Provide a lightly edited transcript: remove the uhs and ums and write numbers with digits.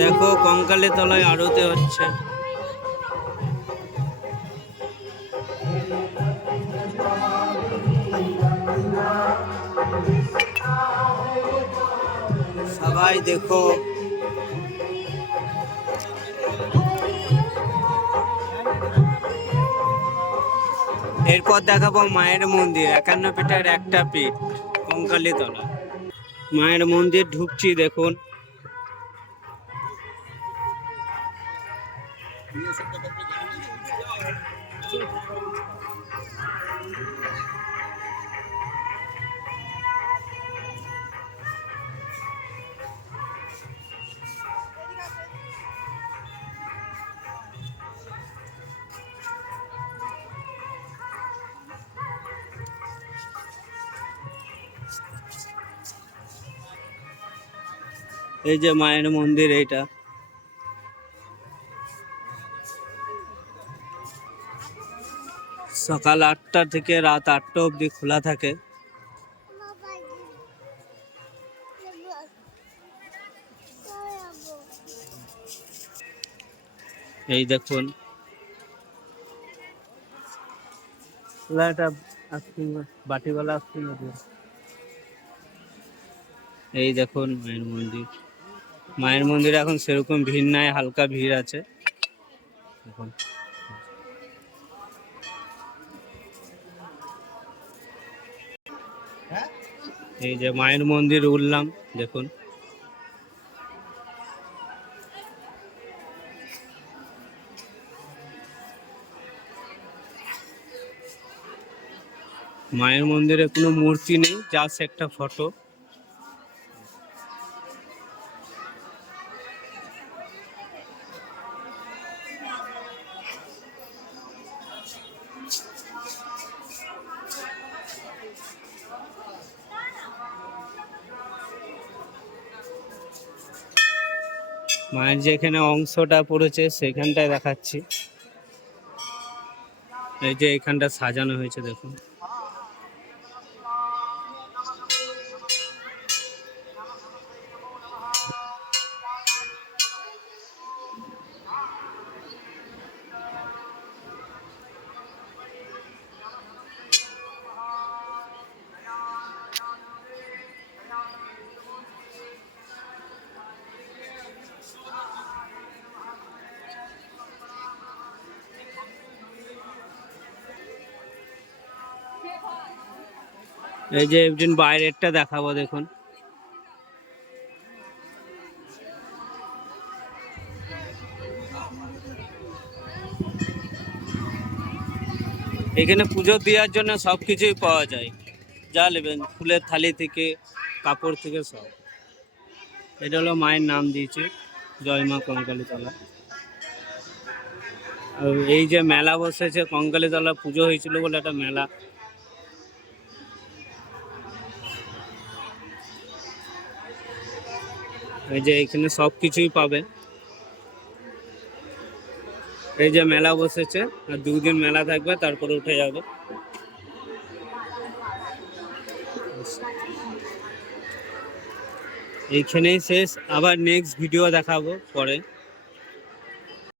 দেখো কঙ্কালী তলায় আরতি হচ্ছে। সবাই দেখো। এরপর দেখাবো মায়ের মন্দির, 51 পিঠের একটা পিঠ, কঙ্কালী তলা। মায়ের মন্দির ঢুকছি, দেখুন। এই যে মায়ের মন্দির, এইটা। সকাল 8টা থেকে রাত 8টা অবধি খোলা থাকে। এই দেখুন, বাটিওয়ালা আসছে। এই দেখুন মায়ের মন্দির। মায়ের মন্দিরে এখন সেরকম ভিড় নাই, হালকা ভিড় আছে এখন। এই যে মায়ের মন্দির উঠলাম, দেখুন। মায়ের মন্দিরে কোনো মূর্তি নেই, জাস্ট একটা ফটো। মায়ের যেখানে অংশটা পড়েছে সেখানটায় দেখাচ্ছি। এই যে এখানটা সাজানো হয়েছে, দেখুন। এই যে একদিন বাইরেরটা দেখাবো, দেখুন। এখানে পুজো দেওয়ার জন্য সবকিছুই পাওয়া যায়, যা নেবেন, ফুলের থালি থেকে কাপড় থেকে সব। এটা হলো মায়ের নাম দিয়েছে, জয় মা কঙ্কালী তলা। আর এই যে মেলা বসেছে, কঙ্কালী তলা পুজো হয়েছিল বলে একটা মেলা। এই যে এখানে সব কিছুই পাবেন। এই যে মেলা বসেছে, আর 2 দিন মেলা থাকবে, তারপরে উঠে যাবে। এইখানেই শেষ, আবার নেক্সট ভিডিও দেখাবো পরে।